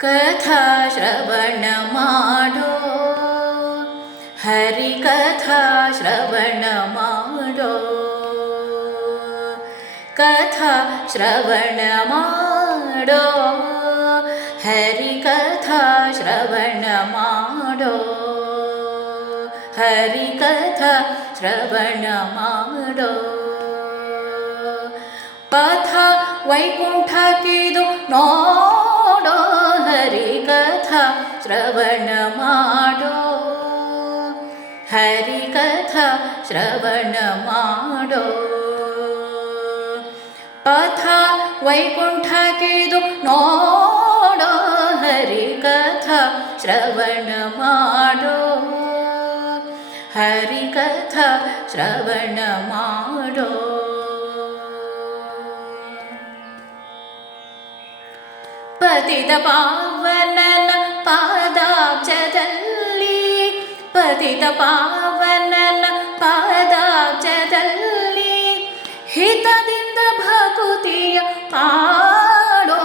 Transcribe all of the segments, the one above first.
ಕಥಾ ಶ್ರವಣ ಮಾಡೋ ಹರಿ ಕಥಾ ಶ್ರವಣ ಮಾಡೋ ಕಥಾ ಶ್ರವಣ ಮಾಡೋ ಹರಿ ಕಥಾ ಶ್ರವಣ ಮಾಡೋ ಹರಿ ಕಥಾ ಶ್ರವಣ ಮಾಡೋ ಪಥ ವೈಕುಂಠಕ್ಕಿದು ನೋಡೋ ಹರಿ ಕಥಾ ಶ್ರವಣ ಮಾಡೋ ಹರಿ ಕಥಾ ಶ್ರವಣ ಮಾಡೋ ಪಥ ವೈಕುಂಠಕ್ಕಿದು ನೋಡೋ ಹರಿ ಕಥಾ ಶ್ರವಣ ಮಾಡೋ ಹರಿ ಕಥಾ ಶ್ರವಣ ಮಾಡೋ ಪತಿತ ಪಾವನನ ಪಾದಾಬ್ಜದಲ್ಲಿ ಪತಿತ ಪಾವನನ ಪಾದಾಬ್ಜದಲ್ಲಿ ಹಿತದಿಂದ ಭಕುತಿಯ ಪಾಡೋ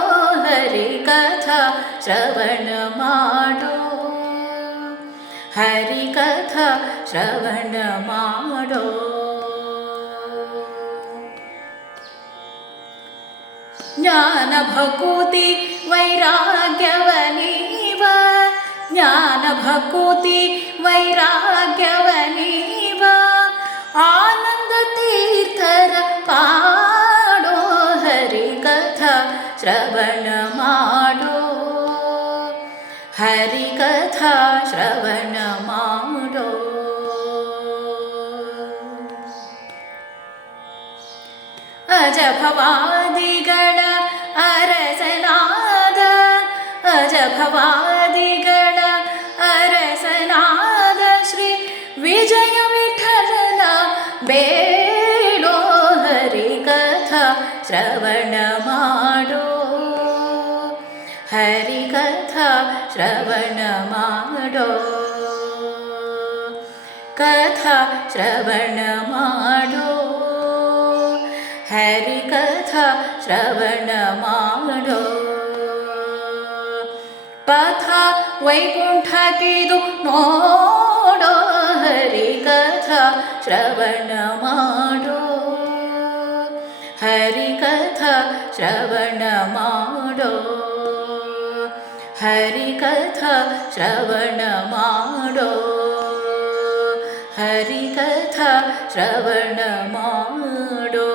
ಹರಿ ಕಥಾ ಶ್ರವಣ ಮಾಡೋ ಹರಿ ಕಥಾ ಶ್ರವಣ ಮಾಡೋ ಜ್ಞಾನ ಭಕುತಿ ವೈರಾಗ್ಯವನೀವ ಜ್ಞಾನ ಭಕುತಿ ವೈರಾಗ್ಯವನೀವ ಆನಂದ ತೀರ್ಥರ ಪಾಡೋ ಹರಿ ಕಥಾ ಶ್ರವಣ ಮಾಡೋ ಹರಿ ಕಥಾ ಶ್ರವಣ ಮಾಡೋ ಅಜಭವಾದಿಗಳ ಅರಸನಾದ ಅಜಭವಾದಿಗಳ ಅರಸನಾದ ಶ್ರೀ ವಿಜಯ ವಿಠಲನ ಬೇಡೋ ಹರಿ ಕಥಾ ಶ್ರವಣ ಮಾಡೋ ಹರಿ ಕಥಾ ಶ್ರವಣ ಮಾಡೋ ಕಥಾ ಶ್ರವಣ ಮಾಡೋ ಹರಿ ಕಥಾ ಶ್ರವಣ ಮಾಡೋ ಪಥ ವೈಕುಂಠಕ್ಕಿದು ನೋಡೋ ಹರಿ ಕಥಾ ಶ್ರವಣ ಮಾಡೋ ಹರಿ ಕಥಾ ಶ್ರವಣ ಮಾಡೋ ಹರಿ ಕಥಾ ಶ್ರವಣ ಮಾಡೋ ಹರಿ ಕಥಾ ಶ್ರವಣ ಮಾಡೋ